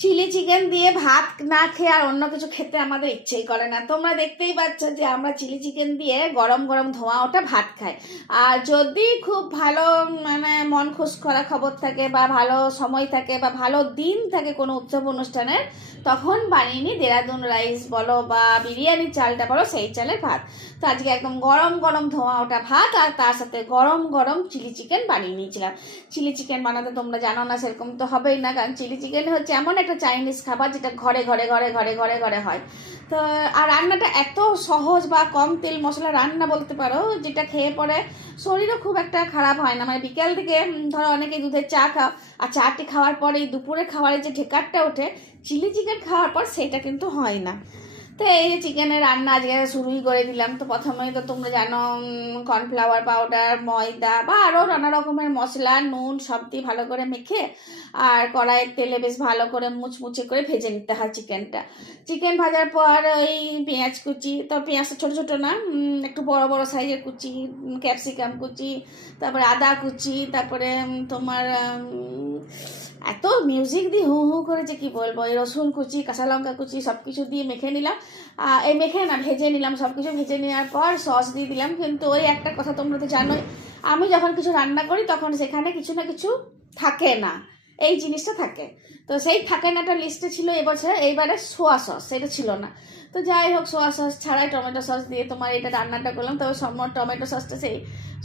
Chilli chicken দিয়ে ভাত না খেয়ে আর অন্য কিছু খেতে আমাদের ইচ্ছেই করে না। তোমরা দেখতেই পাচ্ছ যে আমরা চিলি চিকেন দিয়ে গরম গরম ধোঁয়া ওটা ভাত খাই। আর যদি খুব ভালো মানে মন খুশ করা খবর থাকে বা ভালো সময় থাকে বা ভালো দিন থাকে কোনো উৎসব অনুষ্ঠানের, তখন বানিয়ে নিই দেরাদুন রাইস বলো বা বিরিয়ানির চালটা বলো, সেই চালের ভাত। তো আজকে একদম গরম গরম ধোঁয়া ওটা ভাত আর তার সাথে গরম গরম চিলি চিকেন বানিয়ে নিয়েছিলাম। চিলি চিকেন বানাতে তোমরা জানো না সেরকম তো হবেই না, কারণ চিলি চিকেন হচ্ছে এমন একটা চাইনিজ খাবার যেটা ঘরে ঘরে ঘরে ঘরে ঘরে ঘরে হয়। তো আর রান্নাটা এত সহজ বা কম তেল মশলা রান্না বলতে পারো, যেটা খেয়ে পরে শরীরও খুব একটা খারাপ হয় না। মানে বিকেল থেকে ধরো অনেকে দুধের চা খাও, আর চাটি খাওয়ার পরে দুপুরে খাবারের যে ঢেকারটা ওঠে চিলি চিকেন খাওয়ার পর, সেটা কিন্তু হয় না। তো এই যে চিকেনের রান্না আজকে শুরুই করে দিলাম। তো প্রথমেই তো তোমরা জানো কর্নফ্লাওয়ার পাউডার, ময়দা বা আরও নানা রকমের মশলা, নুন সব দিয়ে ভালো করে মেখে আর কড়াইয়ের তেলে বেশ ভালো করে মুচমুচে করে ভেজে নিতে হয় চিকেনটা। চিকেন ভাজার পর ওই পেঁয়াজ কুচি, তো পেঁয়াজটা ছোটো ছোটো না, একটু বড় বড় সাইজের কুচি, ক্যাপসিকাম কুচি, তারপরে আদা কুচি, তারপরে তোমার এত মিউজিক দিয়ে হু হু করেছে কি বলবো, এই রসুন কুচি, কাঁচা লঙ্কা কুচি সব কিছু দিয়ে মেখে নিলাম। এই মেখে না ভেজে নিলাম, সব কিছু ভেজে নেওয়ার পর সস দিয়ে দিলাম। কিন্তু ওই একটা কথা তোমরা তো জানোই, আমি যখন কিছু রান্না করি তখন সেখানে কিছু না কিছু থাকে না, এই জিনিসটা থাকে। তো সেই থাকে নাটা লিস্টে ছিল এবছর, এইবারে সোয়া সস সেটা ছিল না। তো যাই হোক, সোয়া সস ছাড়াই টমেটো সস দিয়ে তোমার এটা রান্নাটা করলাম। তবে সম্ভব টমেটো সসটা সেই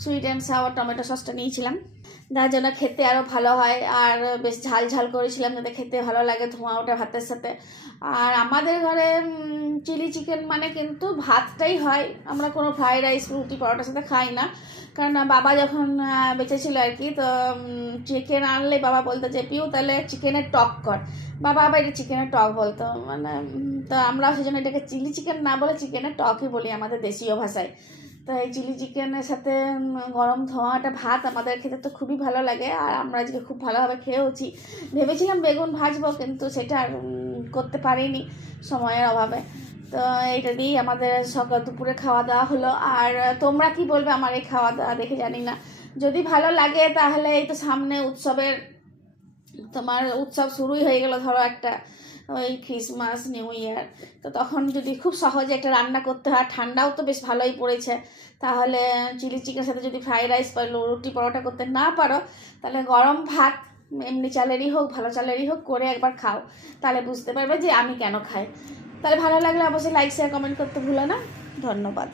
সুইট অ্যান্ড সাওয়ার টমেটো সসটা নিয়েছিলাম, যার জন্য খেতে আরও ভালো হয়। আর বেশ ঝাল ঝাল করেছিলাম যাতে খেতে ভালো লাগে ধোঁয়া ওটা ভাতের সাথে। আর আমাদের ঘরে চিলি চিকেন মানে কিন্তু ভাতটাই হয়, আমরা কোনো ফ্রাইড রাইস রুটি পরোটার সাথে খাই না। কারণ বাবা যখন বেঁচে ছিল আর কি, তো চিকেন আনলে বাবা বলতো যে পিউ তাহলে চিকেনের টক কর। বাবা আবার এটা চিকেনের টক বলতো, মানে তো আমরা সেই জন্য এটাকে চিলি চিকেন না বলে চিকেনের টকই বলি আমাদের দেশীয় ভাষায়। তো এই চিলি চিকেনের সাথে গরম ধোঁয়াটা ভাত আমাদের খেতে তো খুবই ভালো লাগে, আর আমরা আজকে খুব ভালোভাবে খেয়েওছি। ভেবেছিলাম বেগুন ভাজবো, কিন্তু সেটা করতে পারিনি সময়ের অভাবে। তো এইটা দিয়েই আমাদের সকাল দুপুরে খাওয়া দাওয়া হলো। আর তোমরা কি বলবে আমার এই খাওয়া দাওয়া দেখে জানি না। যদি ভালো লাগে তাহলে এই তো সামনে উৎসবের তোমার উৎসব শুরুই হয়ে গেল, ধরো একটা ওই ক্রিসমাস নিউ ইয়ার। তো তখন যদি খুব সহজে একটা রান্না করতে হয়, ঠান্ডাও তো বেশ ভালোই পড়েছে, তাহলে চিলি চিকেনের সাথে যদি ফ্রাইড রাইস বা রুটি পরোটা করতে না পারো, তাহলে গরম ভাত এমনি চালেরই হোক ভালো চালেরই হোক করে একবার খাও, তাহলে বুঝতে পারবে যে আমি কেন খাই। তাহলে ভালো লাগলে অবশ্যই লাইক শেয়ার কমেন্ট করতে ভুলো না। ধন্যবাদ।